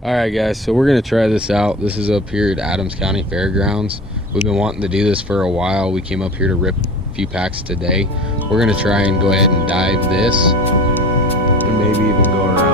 All right, guys, so we're going to try this out. This is up here at Adams County Fairgrounds. We've been wanting to do this for a while. We came up here to rip a few packs today. We're going to try and go ahead and dive this and maybe even go around.